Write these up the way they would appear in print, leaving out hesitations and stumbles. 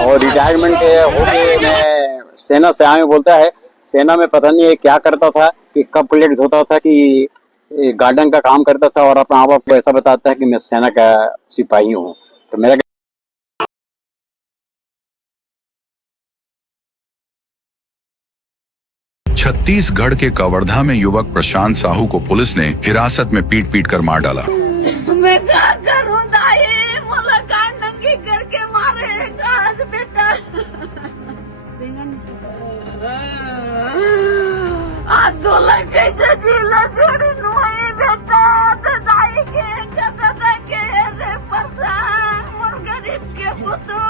और रिटायरमेंट होके मैं सेना से आया हूं। बोलता है सेना में पता नहीं क्या करता था कि कब प्लेट धोता था कि गार्डन का काम करता था और अपना आप को ऐसा बताता है कि मैं सेना का सिपाही हूँ। तो मेरा छत्तीसगढ़ के कवर्धा में युवक प्रशांत साहू को पुलिस ने हिरासत में पीट पीट कर मार डाला। मैं क्या करूं दाई, मला काय नंगी करके मारे आज बेटा। आज तो लगे जिला जोड़ी नुई बेटा तो दाई के कदा के रे परसा मोर गरीब के पुतू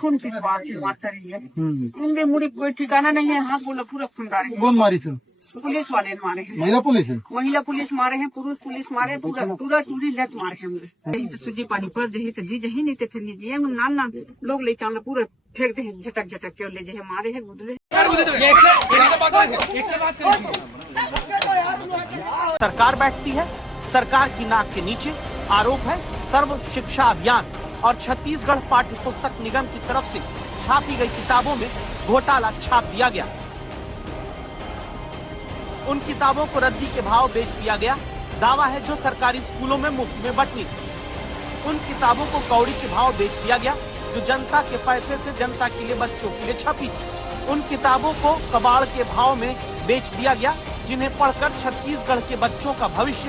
खून की बात मारता रही है। उनके मुड़ी कोई ठिकाना नहीं है। हाँ बोला पूरा खून रहा है। कौन मारी सर? पुलिस वाले ने मारे हैं। महिला पुलिस है? महिला पुलिस मारे हैं, पुरुष पुलिस मारे, पूरा पूरा टूरी लेट मारे हैं हमने। तो सूजी पानी पर जही तो जी जही नहीं तो फिर लीजिए नान नान लोग लेके आना पूरा फेंक दे झटक झटक के ले जाए मारे हैं गुदले। सरकार बैठती है, सरकार की नाक के नीचे आरोप है सर्व शिक्षा अभियान और छत्तीसगढ़ पाठ्य पुस्तक निगम की तरफ से छापी गई किताबों में घोटाला छाप दिया गया। उन किताबों को रद्दी के भाव बेच दिया गया। दावा है जो सरकारी स्कूलों में मुफ्त में बंटी। उन किताबों को कौड़ी के भाव बेच दिया गया जो जनता के पैसे से जनता के लिए बच्चों के लिए छपी थी। उन किताबों को कबाड़ के भाव में बेच दिया गया जिन्हें पढ़कर छत्तीसगढ़ के बच्चों का भविष्य